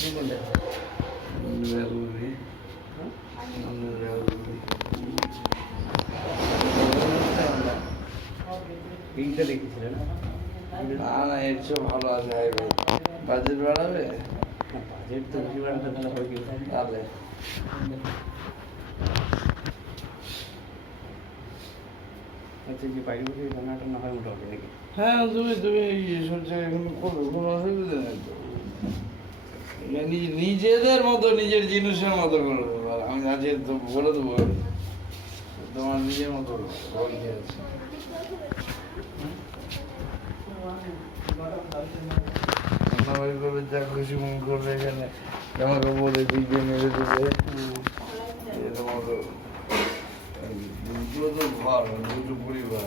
এইটা দেখেছিলেন না না এর চেয়ে ভালো আছে ভাই বাজেট বাড়াবে বাজেট তো বেশি বাড়াতে তাহলে হয় কি তাহলে আচ্ছা যে বাইরে বসে রান্নাটা না হয় মোটামুটি নাকি হ্যাঁ তুমি এইসব জায়গায় করো কোনো অসুবিধা নেই তো নিজেদের মতো নিজের জিনিসের মতো করে দেবো আমি আজকে তো বলে দেবো তোমার নিজের মতো বলতে আছে যা খুশি মন করবে এখানে আমাকে বলে দিকে মেরে দেবে তোমাকে দুটো তো ঘর দুটো পরিবার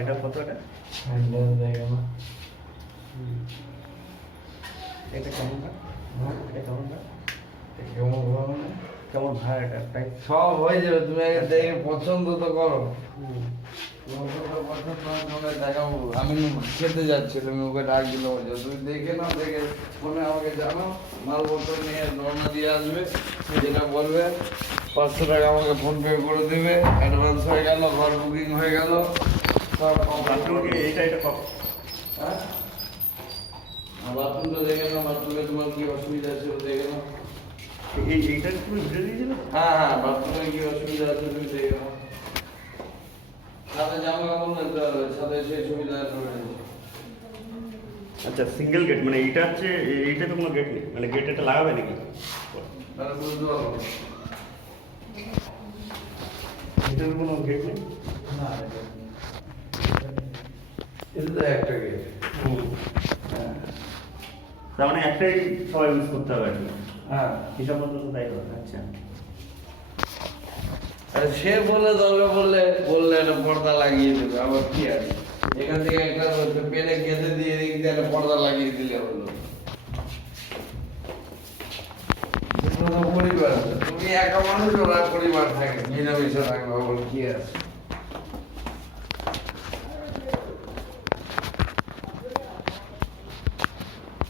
এটা কতটা এটা কেমন এটা কেমন কেমন ভাড়া এটা প্রাইস সব হয়ে যাবে তুমি আগে দেখে পছন্দ তো করো দেখাবো আমি খেতে যাচ্ছিলাম ওকে ডাক দিলাম তুমি দেখে নাও দেখে ফোনে আমাকে জানো মালপত্র নিয়ে রওনা দিয়ে আসবে যেটা বলবে 500 টাকা আমাকে ফোন পে করে দেবে অ্যাডভান্স হয়ে গেল ঘর বুকিং হয়ে গেল সব এটা কত হ্যাঁ বাথরুমটা দেখে নাও বাথরুমে তোমার কি অসুবিধা আছে দেখে নাও এইটা তুমি ভিডিও দিয়েছিল হ্যাঁ হ্যাঁ বাথরুমে কি অসুবিধা আছে তুমি দেখে নাও সাথে জামা কাপড় নিতে হবে সাথে সেই সুবিধা রয়েছে আচ্ছা সিঙ্গেল গেট মানে এইটা হচ্ছে এইটা তো কোনো গেট নেই মানে গেট এটা লাগাবে নাকি তাহলে বুঝতে পারবো এটার কোনো গেট নেই না এটা তো একটা গেট হ্যাঁ তার মানে একটাই সবাই ইউজ করতে হবে আর কি হ্যাঁ হিসাব মতো তো তাই হবে আচ্ছা আর সে বলে দরকার বললে একটা পর্দা লাগিয়ে দেবে আবার কি আছে এখান থেকে একটা পেনে গেঁথে দিয়ে দিকে একটা পর্দা লাগিয়ে দিলে হলো পরিবার তুমি একা মানুষ ওরা পরিবার থাকে মিলেমিশে থাকবে আবার কি আছে